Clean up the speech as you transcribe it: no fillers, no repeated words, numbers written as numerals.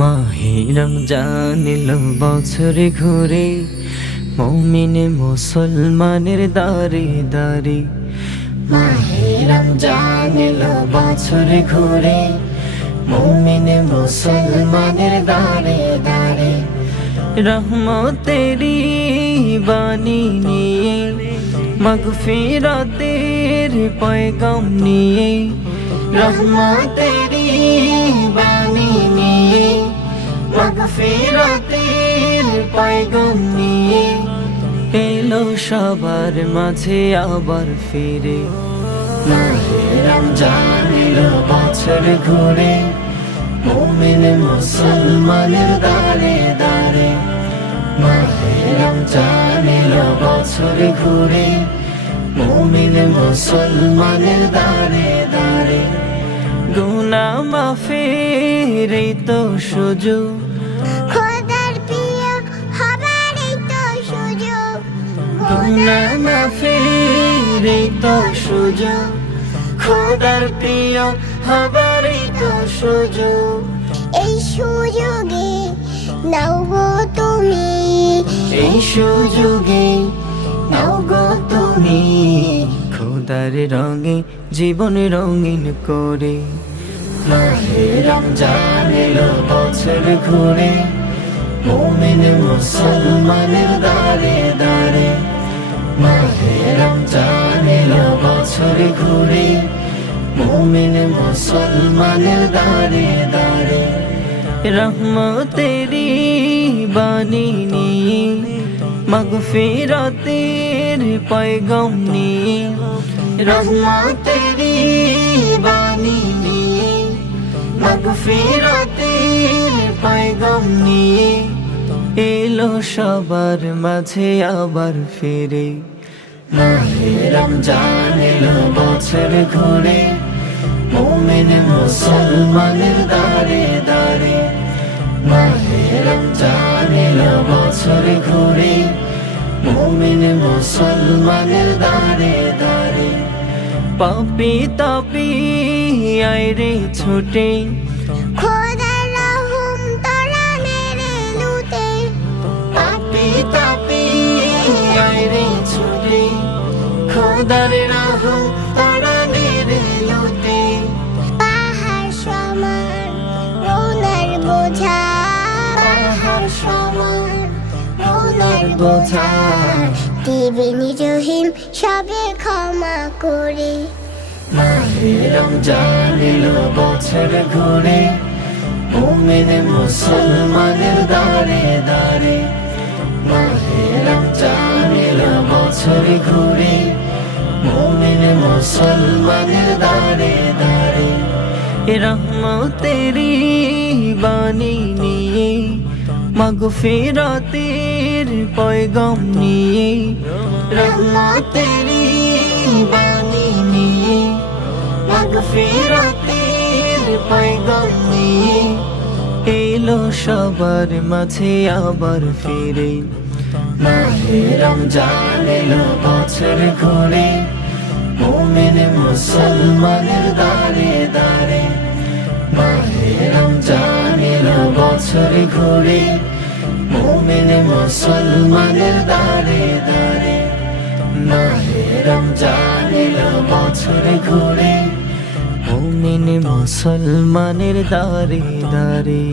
মাহে রমজান এলো বছরে ঘুরে, মুমিন মুসলমানের দারে দারে। মাহে রমজান এলো বছরে ঘুরে, মুমিন মুসলমানের দারে দারে। রহমতেরি বাণী নিয়ে, মাগফিরাতের পয়গাম নিয়ে, রহমতেরি বাণী নিয়ে, মাগফিরাতের পয়গাম নিয়ে এলো সবার মাঝে আবার ফিরে। মাহে রমজান এলো বছর ঘুরে, মুমিন মুসলমানের দারে দারে। মাহে রমজান এলো বছর ঘুরে, মুমিন মুসলমানের দারে দারে। গুনাহ মাফের এই তো সুযোগ, খোদার প্রিয় হবার এই তো সুযোগ। গুনাহ মাফের এই তো সুযোগ, খোদার প্রিয় হবার এই তো সুযোগ। এই সুযোগে নাও গো তুমি, এই সুযোগে নাও গো তুমি, খোদার রঙে জীবন রঙিন করে। মাহে রমজান এলো বছর ঘুরে, মুমিন মুসলমানের দারে দারে। মাহে রমজান এলো বছর ঘুরে, মুমিন মুসলমানের দারে দারে। রহমতেরি বাণী নিয়ে, মাগফিরাতের পয়গাম নিয়ে, রহমতেরি বাণী নিয়ে, মাগফিরাতের পয়গাম নিয়ে এলো সবার মাঝে আবার ফিরে। মাহে রমজান এলো বছর ঘুরে, মুমিন মুসলমানের দারে দারে। মাহে রমজান এলো বছর ঘুরে, মুমিন মুসলমানের দারে দারে। পাপী তাপী আয় রে ছুটে, খোদার রহম তোরা মেরে লুটে। পাপী তাপী আয় রে ছুটে, খোদার রহম তোরা মেরে লুটে। পাহাড় সমান রোনার বোঝা, পাহাড় সমান রোনার বোঝা, দিবে নিজ হিম সবে ক্ষমা করে। মাহে রমজান এলো বছর ঘুরে, মুমিন মুসলমানের দারে দারে। মাহে রমজান এলো বছর ঘুরে, মুমিন মুসলমানের দারে দারে। রহমতেরি বাণী নিয়ে, মাগফিরাতের পয়গাম নিয়ে, রহমতেরি বাণী নিয়ে, মাগফিরাতের পয়গাম নিয়ে এলো সবার মাঝে আবার ফিরে। মাহে রমজান এলো বছর ঘুরে, মুমিন মুসলমানের দারে দারে। মাহে রমজান এলো বছর ঘুরে, মুমিন মুসলমানের দারে দারে। মাহে রমজান এলো বছর ঘুরে, মুমিন মুসলমানের দারে দারে।